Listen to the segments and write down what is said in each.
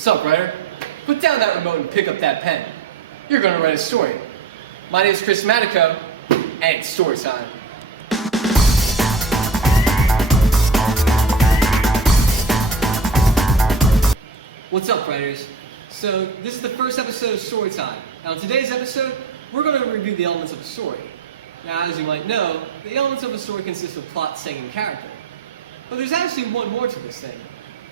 What's up, writer? Put down that remote and pick up that pen. You're gonna write a story. My name is Chris Manico, and it's story time. What's up, writers? So, this is the first episode of Story Time. Now, in today's episode, we're going to review the elements of a story. Now, as you might know, the elements of a story consist of plot, setting, and character. But there's actually one more to this thing.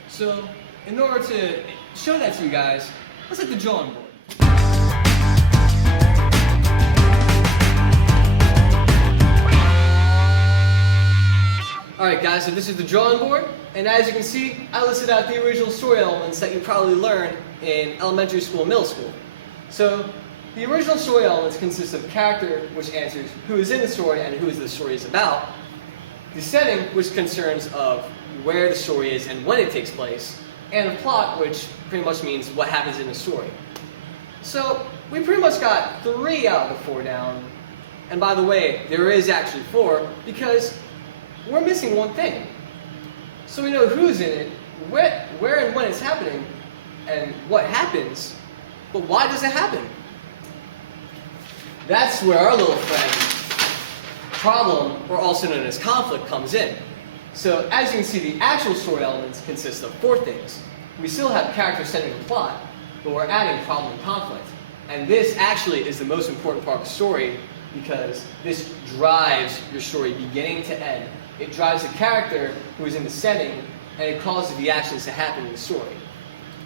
So, in order to show that to you guys, let's hit the drawing board. Alright guys, so this is the drawing board, and as you can see, I listed out the original story elements that you probably learned in elementary school and middle school. So, the original story elements consist of character, which answers who is in the story and who the story is about, the setting, which concerns of where the story is and when it takes place, and the plot, which pretty much means what happens in the story. So, we pretty much got 3 out of the 4 down, and by the way, there is actually 4, because we're missing one thing. So we know who's in it, where and when it's happening, and what happens, but why does it happen? That's where our little friend, problem, or also known as conflict, comes in. So as you can see, the actual story elements consist of 4 things. We still have character setting and plot, but we're adding problem and conflict. And this actually is the most important part of the story, because this drives your story beginning to end. It drives the character who is in the setting, and it causes the actions to happen in the story.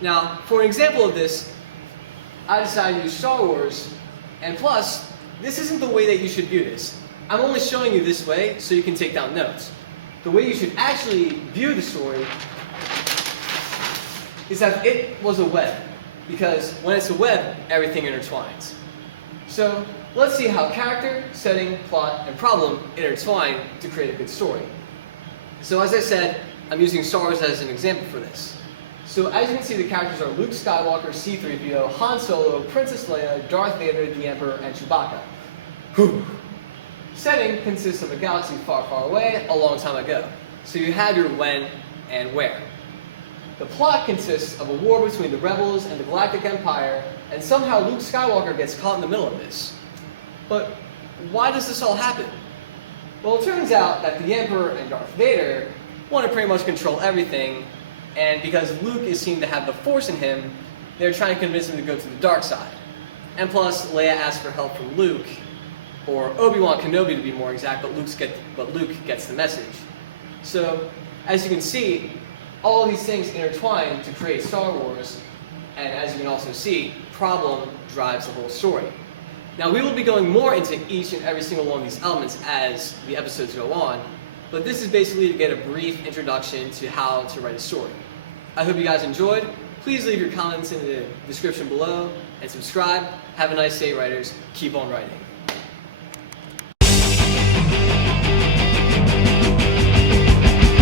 Now, for an example of this, I decided to use Star Wars, and plus, this isn't the way that you should view this. I'm only showing you this way so you can take down notes. The way you should actually view the story is that it was a web, because when it's a web, everything intertwines. So, let's see how character, setting, plot, and problem intertwine to create a good story. So as I said, I'm using Star Wars as an example for this. So as you can see, the characters are Luke Skywalker, C-3PO, Han Solo, Princess Leia, Darth Vader, the Emperor, and Chewbacca. Whew. Setting consists of a galaxy far, far away, a long time ago. So you have your when and where. The plot consists of a war between the rebels and the Galactic Empire, and somehow Luke Skywalker gets caught in the middle of this. But why does this all happen? Well, it turns out that the Emperor and Darth Vader want to pretty much control everything, and because Luke is seen to have the Force in him, they're trying to convince him to go to the dark side. And plus, Leia asks for help from Luke, or Obi-Wan Kenobi to be more exact, but Luke gets the message. So, as you can see, all of these things intertwine to create Star Wars, and as you can also see, problem drives the whole story. Now, we will be going more into each and every single one of these elements as the episodes go on, but this is basically to get a brief introduction to how to write a story. I hope you guys enjoyed. Please leave your comments in the description below and subscribe. Have a nice day, writers. Keep on writing.